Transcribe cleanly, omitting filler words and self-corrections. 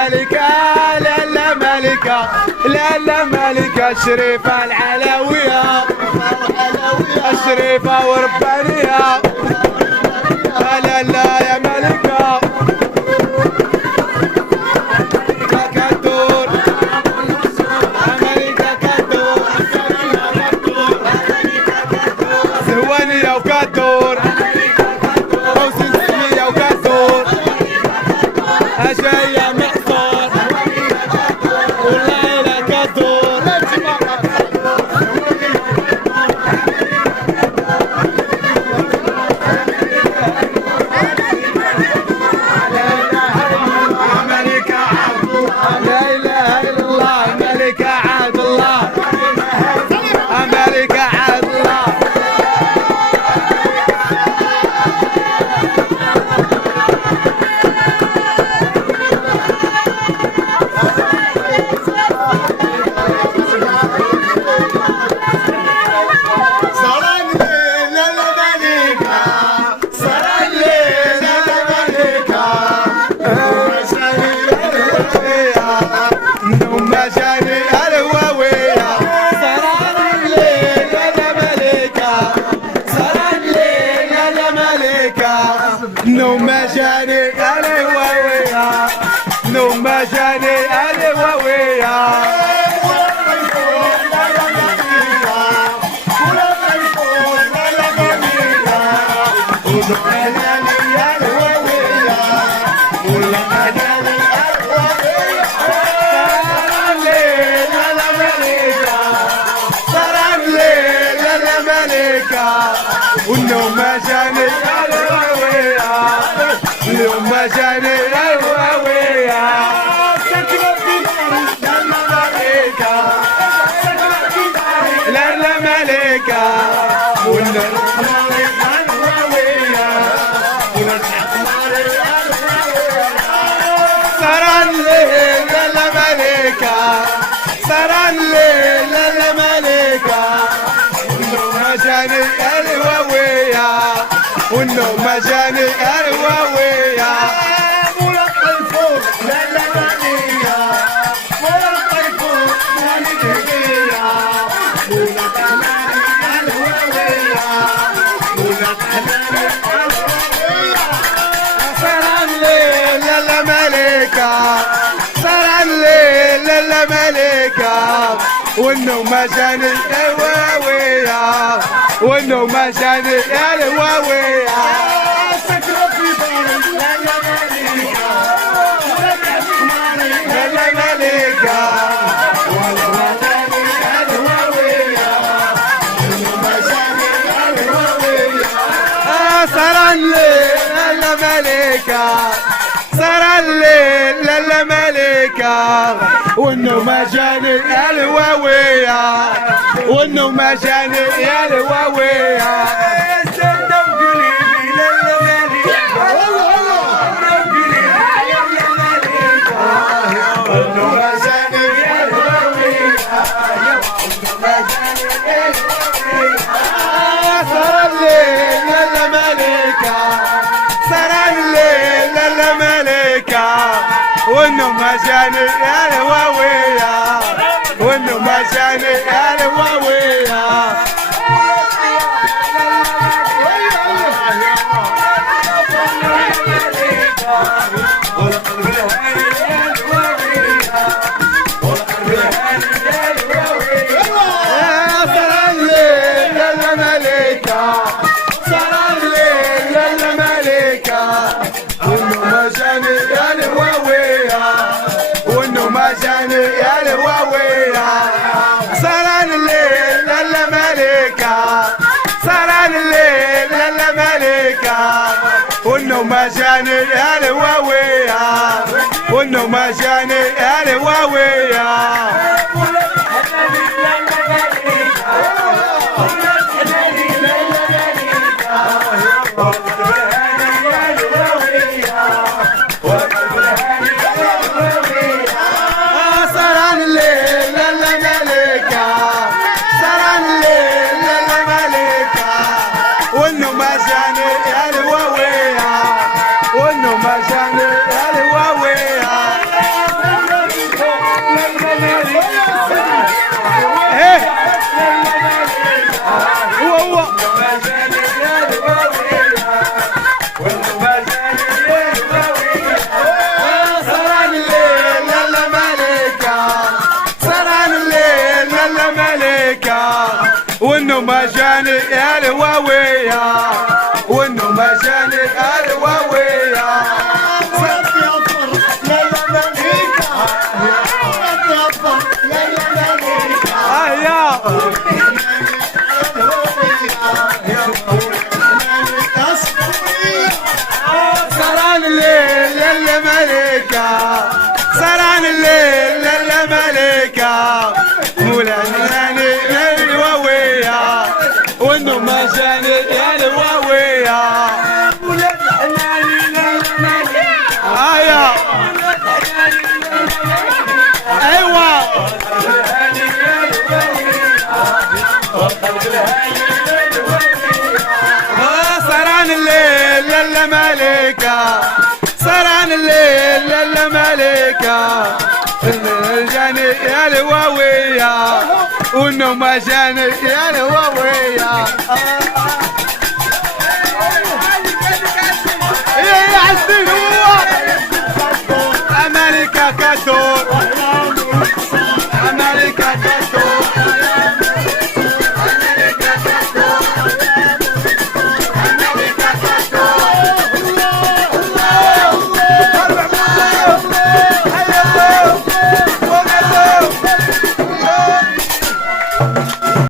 ملكة لالا ملكة لالا ملكة الشريفة العلوية الشريفة وربانية لالا يا ملكة ثوانية وكدور حوسن سمية وكدور أجاية محصور والله لا كدور ملكة عبد الله لا إله إلا الله ملكة عبد الله ملكة عبد الله نوم جاني الهواوية نوم جاني الهواوية والنوم جاني اليوم جاني الهواوية سكنت في لالا ملكة لالا ملكة والنهار الهواوية والأحمر الهواوية صار الليل لالا ملكة صار الليل لالا ملكة والنوم جاني الهواوية والنوم جاني الهواوية ملك الفوق لالا ملكة ملك الفوق ملكة ملك الهواوية ملك الهواوية صار الليل لالا ملكة صار الليل لالا ملكة والنوم جاني الهواوية والنوم جاني الهواوية سكرت في داري لالا ملكة لالا ملكة والنوم جاني الهواوية والنوم جاني الهواوية صار الليل لالا ملكة صار الليل لالا ملكة والنوم جاني الهواوية والنوم جاني الهواوية سنة وقريبي لالا ملكة والنوم جاني الهواوية صار الليل لالا ملكة صار الليل لالا ملكة والنوم جاني الهواوية والنوم جاني الهواوية صار الليل لالا ملكة صار الليل لالا ملكة والنوم جاني الهواوية والنوم جاني الهواوية صار الليل لالا ملكة صار الليل لالا ملكة والنوم جاني الهواوية والنوم جاني الهواوية الليل للملكة مولانا الواوية وانه ما جاني يا الواوية ايوه ايوه سهران الليل للملكة سهران الليل للملكة جاني يا الواوية وانه ما جاني يا الواوية